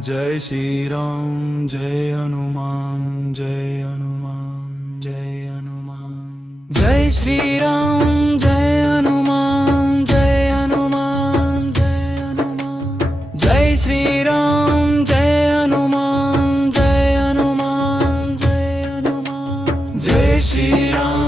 जय श्री राम जय हनुमान जय हनुमान जय हनुमान जय श्री राम जय हनुमान जय हनुमान जय हनुमान जय श्री राम जय हनुमान जय हनुमान जय हनुमान जय श्री राम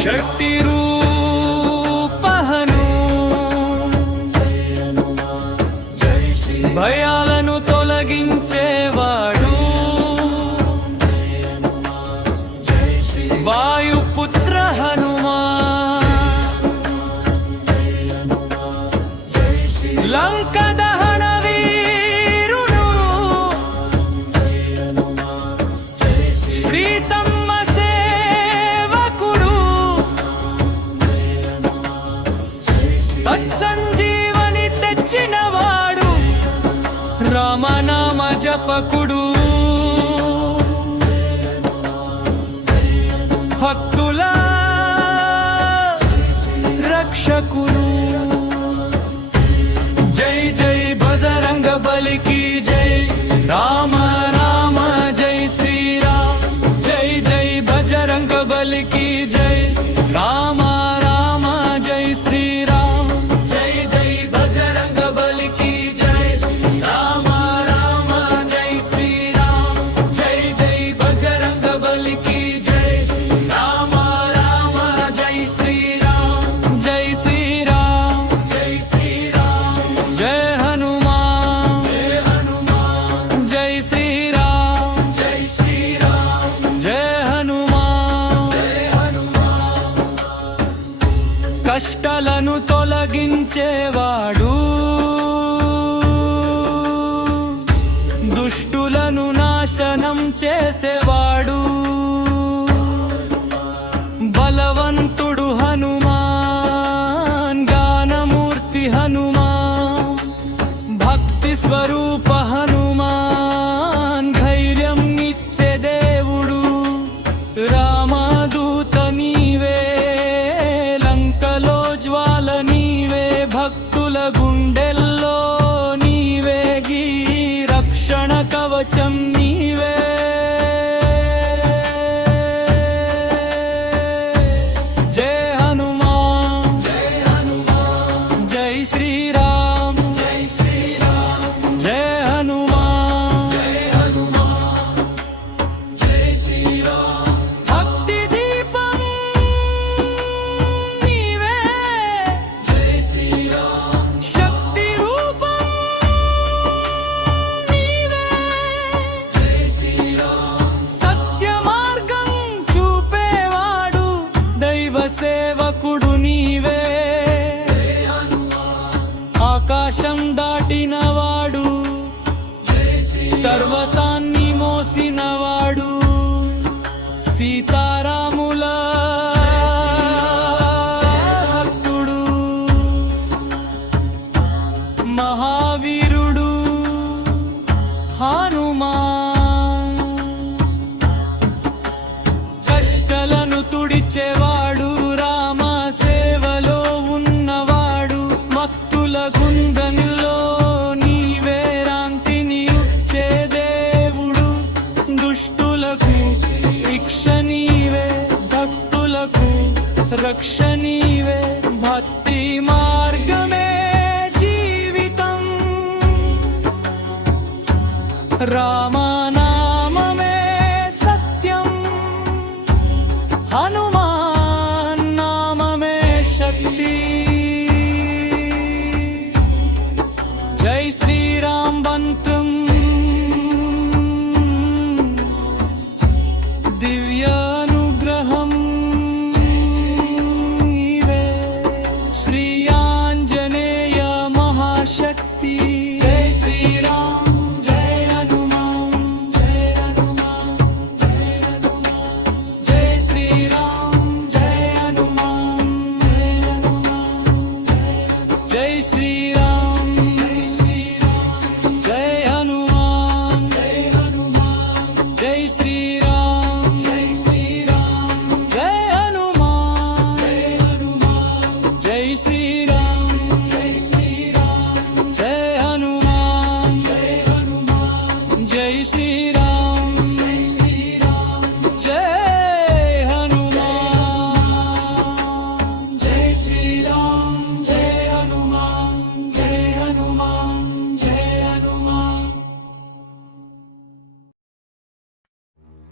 शक्ति रूप हनु భయాలను తొలగించేవాడు వాయుపుత్ర హనుమాన్ లంక దహన వీరుడు శ్రీతమ్మ సంజీవని తెచ్చినవాడు రామనామ జపకుడు భక్తుల రక్షకుడు జై జై బజరంగ బలికి జై రామ రామ జై శ్రీరామ్ జై జై బజరంగ బలికి జై రామ రామ జై శ్రీరామ్ కష్టాలను తొలగించేవాడు దుష్టులను నాశనం చేసేవాడు బలవంతుడు హనుమాన్ గానమూర్తి హనుమాన్ భక్తి స్వరూప హనుమాన్ ధైర్యం ఇచ్చే దేవుడు రామదూత నీవే జ్వాల నీవే భక్తుల గుండెల్లో నీవే గీ రక్షణ కవచం నీవే జై హనుమాన్ జై హనుమాన్ జై శ్రీరామ్ జై శ్రీరామ్ జై హనుమాన్ జై హనుమాన్ జై శ్రీరామ్ భక్తి దీపం శక్తి రూపం నీవే జై శ్రీరామ్ సత్య మార్గం చూపేవాడు దైవ సేవకుడు నీవే ఆకాశం దాటినవాడు పర్వతాన్ని మోసినవాడు సీతారాముల మహావీరుడు హనుమాన్ కష్టాలను తుడిచేవాడు రామ సేవలో ఉన్నవాడు భక్తుల గుండెల్లో నీవే రాంతిని ఇచ్చే దేవుడు దుష్టులకు శిక్ష నీవే భక్తులకు రక్ష నీవే భక్తి మార్గమే రామనామమే సత్యం హనుమాన్ నామమే శక్తి జై శ్రీరామ్ బంతం దివ్యానుగ్రహం నీవే